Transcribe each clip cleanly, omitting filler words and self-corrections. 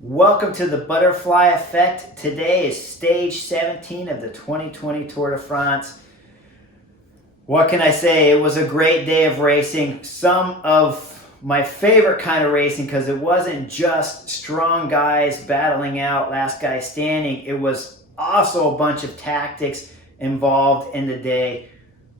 Welcome to the Butterfly Effect. Today is stage 17 of the 2020 Tour de France. What can I say? It was a great day of racing. Some of my favorite kind of racing because it wasn't just strong guys battling out, last guy standing. It was also a bunch of tactics involved in the day.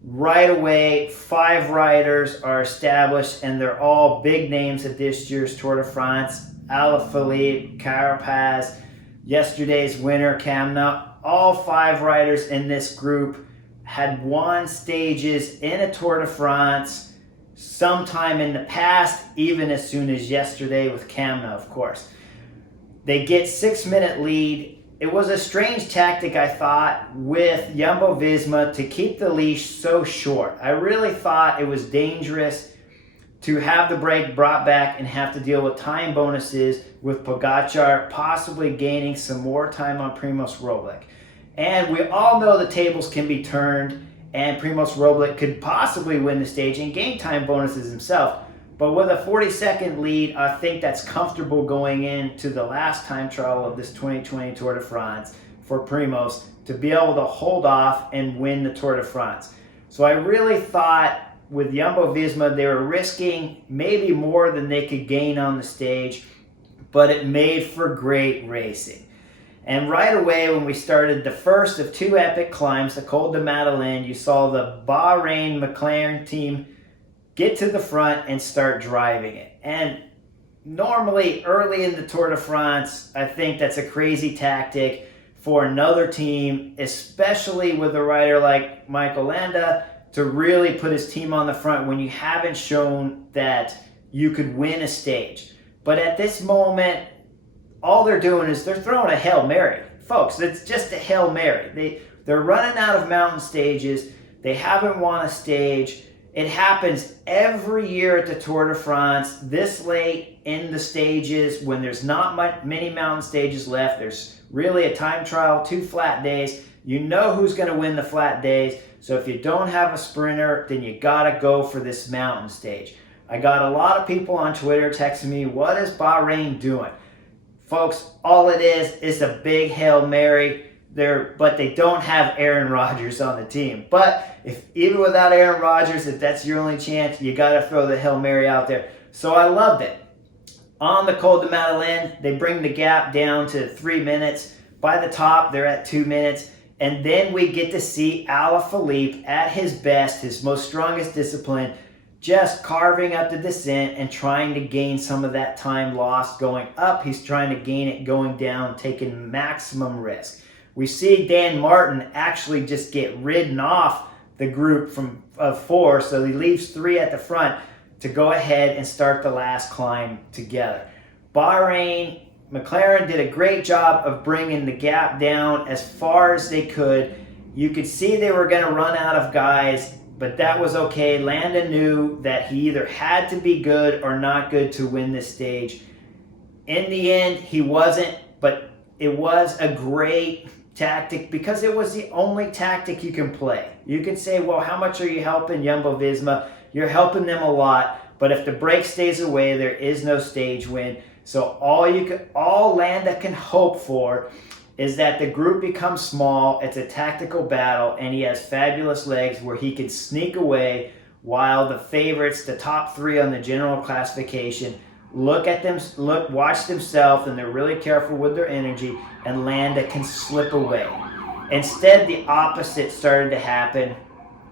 Right away, 5 riders are established and they're all big names of this year's Tour de France. Alaphilippe, Carapaz, yesterday's winner, Kamna, all 5 riders in this group had won stages in a Tour de France sometime in the past, even as soon as yesterday with Kamna, of course. They get 6-minute lead. It was a strange tactic, I thought, with Jumbo-Visma to keep the leash so short. I really thought it was dangerous to have the break brought back and have to deal with time bonuses with Pogačar possibly gaining some more time on Primož Roglič. And we all know the tables can be turned and Primož Roglič could possibly win the stage and gain time bonuses himself. But with a 40-second lead, I think that's comfortable going into the last time trial of this 2020 Tour de France for Primož to be able to hold off and win the Tour de France. So I really thought with Jumbo-Visma, they were risking maybe more than they could gain on the stage, but it made for great racing. And right away, when we started the first of 2 epic climbs, the Col de Madeleine, you saw the Bahrain McLaren team get to the front and start driving it. And normally, early in the Tour de France, I think that's a crazy tactic for another team, especially with a rider like Michael Landa, to really put his team on the front when you haven't shown that you could win a stage. But at this moment, all they're doing is they're throwing a Hail Mary. Folks, it's just a Hail Mary. They're running out of mountain stages. They haven't won a stage. It happens every year at the Tour de France, this late in the stages when there's not many mountain stages left. There's really a time trial, 2 flat days. You know who's going to win the flat days. So if you don't have a sprinter, then you got to go for this mountain stage. I got a lot of people on Twitter texting me, what is Bahrain doing? Folks, all it is a big Hail Mary. But they don't have Aaron Rodgers on the team. But even without Aaron Rodgers, if that's your only chance, you got to throw the Hail Mary out there. So I loved it. On the Col de Madeleine, they bring the gap down to 3 minutes. By the top, they're at 2 minutes. And then we get to see Alaphilippe at his best, his most strongest discipline, just carving up the descent and trying to gain some of that time lost going up. He's trying to gain it going down, taking maximum risk. We see Dan Martin actually just get ridden off the group of 4, so he leaves 3 at the front to go ahead and start the last climb together. Bahrain, McLaren did a great job of bringing the gap down as far as they could. You could see they were going to run out of guys, but that was okay. Landa knew that he either had to be good or not good to win this stage. In the end, he wasn't, but it was a great tactic because it was the only tactic you can play. You can say, well, how much are you helping Jumbo-Visma? You're helping them a lot, but if the break stays away, there is no stage win. So all Landa can hope for is that the group becomes small, it's a tactical battle, and he has fabulous legs where he can sneak away while the favorites, the top 3 on the general classification, watch themselves, and they're really careful with their energy, and Landa can slip away. Instead, the opposite started to happen.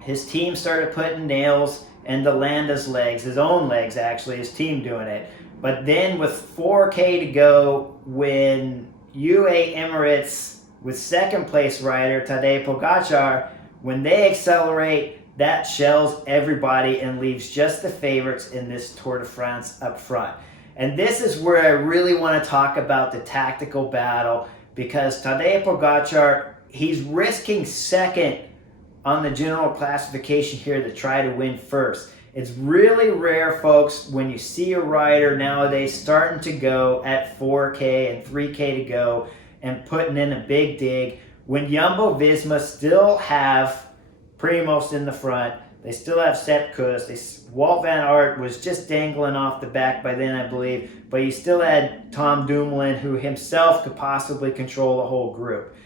His team started putting nails into Landa's legs, his own legs actually, his team doing it. But then with 4K to go, when UAE Emirates with second place rider Tadej Pogačar, when they accelerate, that shells everybody and leaves just the favorites in this Tour de France up front. And this is where I really want to talk about the tactical battle, because Tadej Pogačar, he's risking second on the general classification here to try to win first. It's really rare, folks, when you see a rider nowadays starting to go at 4K and 3K to go and putting in a big dig when Jumbo-Visma still have Primož in the front. They still have Sepp Kuss. Walt Van Aert was just dangling off the back by then, I believe. But you still had Tom Dumoulin, who himself could possibly control the whole group.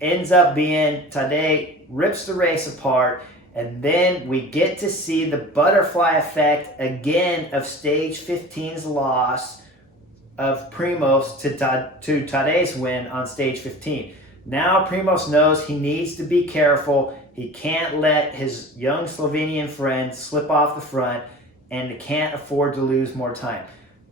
Ends up being Tadej rips the race apart. And then we get to see the butterfly effect again of stage 15's loss of Primoz to Tadej's win on stage 15. Now Primoz knows he needs to be careful. He can't let his young Slovenian friend slip off the front, and he can't afford to lose more time.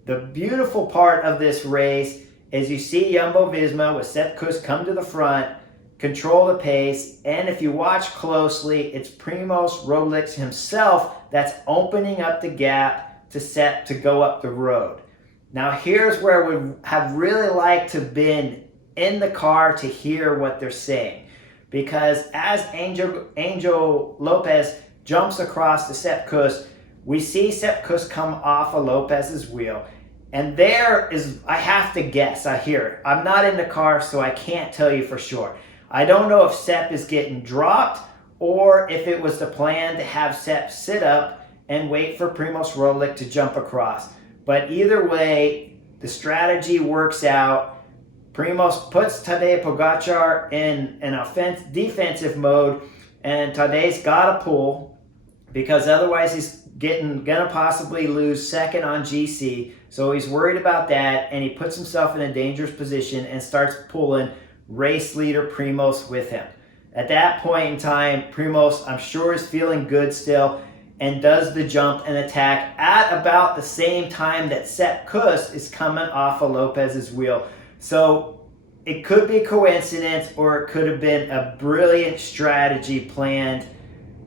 The beautiful part of this race is you see Jumbo-Visma with Sepp Kuss come to the front, control the pace, and if you watch closely, it's Primoz Roglic himself that's opening up the gap to Sepp to go up the road. Now here's where we have really liked to have been in the car to hear what they're saying. Because as Angel Lopez jumps across to Sepp Kuss, we see Sepp Kuss come off of Lopez's wheel. And there is, I have to guess, I hear it. I'm not in the car, so I can't tell you for sure. I don't know if Sepp is getting dropped or if it was the plan to have Sepp sit up and wait for Primoz Roglic to jump across. But either way, the strategy works out. Primoz puts Tadej Pogačar in an defensive mode, and Tadej's got to pull because otherwise he's gonna possibly lose second on GC. So he's worried about that, and he puts himself in a dangerous position and starts pulling race leader Primoz with him. At that point in time, Primoz, I'm sure, is feeling good still and does the jump and attack at about the same time that Sepp Kuss is coming off of Lopez's wheel. So it could be coincidence, or it could have been a brilliant strategy planned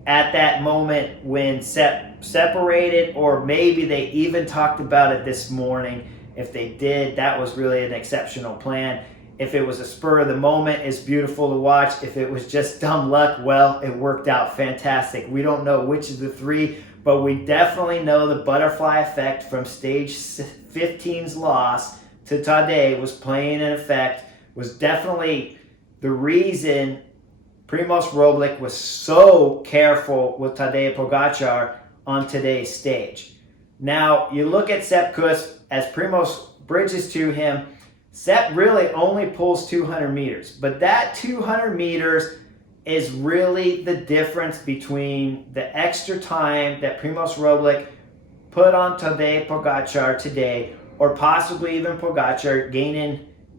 at that moment when Sepp separated, or maybe they even talked about it this morning. If they did, that was really an exceptional plan. If it was a spur of the moment, it's beautiful to watch. If it was just dumb luck, well, it worked out fantastic. We don't know which of the three, but we definitely know the butterfly effect from stage 15's loss to Tadej was playing an effect, was definitely the reason Primoz Roglic was so careful with Tadej Pogačar on today's stage. Now, you look at Sepp Kuss as Primoz bridges to him. Sepp really only pulls 200 meters, but that 200 meters is really the difference between the extra time that Primoz Roglic put on Tadej Pogačar today, or possibly even Pogačar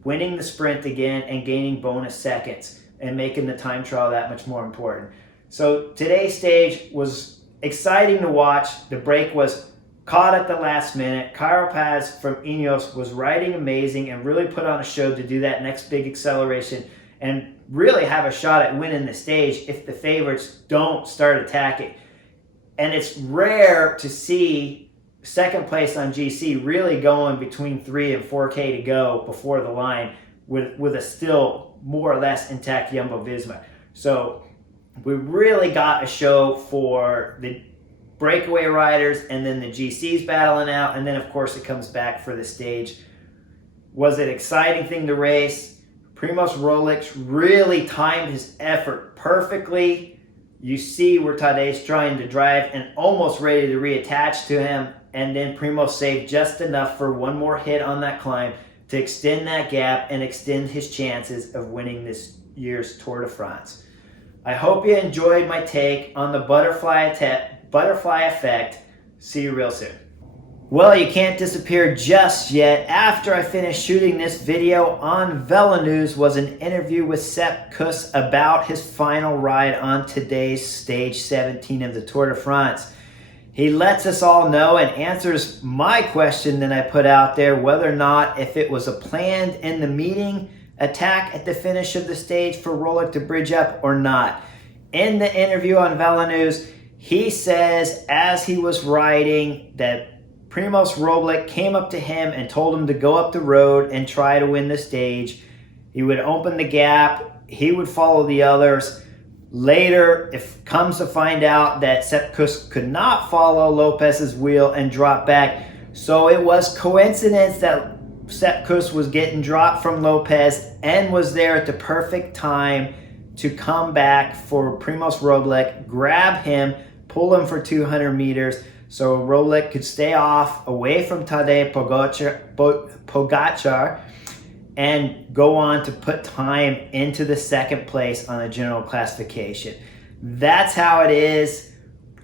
winning the sprint again and gaining bonus seconds and making the time trial that much more important. So today's stage was exciting to watch. The break was caught at the last minute. Carapaz from Ineos was riding amazing and really put on a show to do that next big acceleration and really have a shot at winning the stage if the favorites don't start attacking. And it's rare to see second place on GC really going between 3 and 4K to go before the line with a still more or less intact Jumbo-Visma. So we really got a show for the breakaway riders, and then the GC's battling out, and then of course it comes back for the stage. Was it an exciting thing to race? Primoz Roglic really timed his effort perfectly. You see where Tadej's trying to drive and almost ready to reattach to him, and then Primoz saved just enough for one more hit on that climb to extend that gap and extend his chances of winning this year's Tour de France. I hope you enjoyed my take on the butterfly effect. See you real soon. Well, you can't disappear just yet. After I finished shooting this video, on Velo News was an interview with Sepp Kuss about his final ride on today's stage 17 of the Tour de France. He lets us all know and answers my question that I put out there, whether or not if it was a planned in the meeting attack at the finish of the stage for Roglic to bridge up or not. In the interview on Velo News, he says as he was riding that Primoz Roglic came up to him and told him to go up the road and try to win the stage. He would open the gap. He would follow the others. Later, if comes to find out that Sepp Kuss could not follow Lopez's wheel and drop back. So it was coincidence that Sepp Kuss was getting dropped from Lopez and was there at the perfect time to come back for Primoz Roglic, grab him, pull him for 200 meters so Roglic could stay off away from Tadej Pogačar and go on to put time into the second place on the general classification. That's how it is.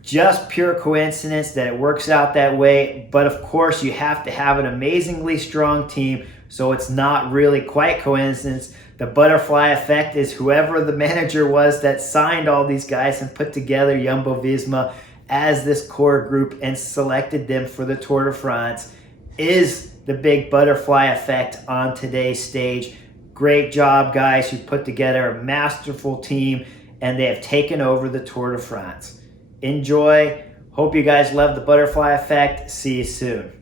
Just pure coincidence that it works out that way. But of course, you have to have an amazingly strong team, so it's not really quite coincidence. The butterfly effect is whoever the manager was that signed all these guys and put together Jumbo-Visma as this core group and selected them for the Tour de France is the big butterfly effect on today's stage. Great job, guys. You put together a masterful team and they have taken over the Tour de France. Enjoy. Hope you guys love the butterfly effect. See you soon.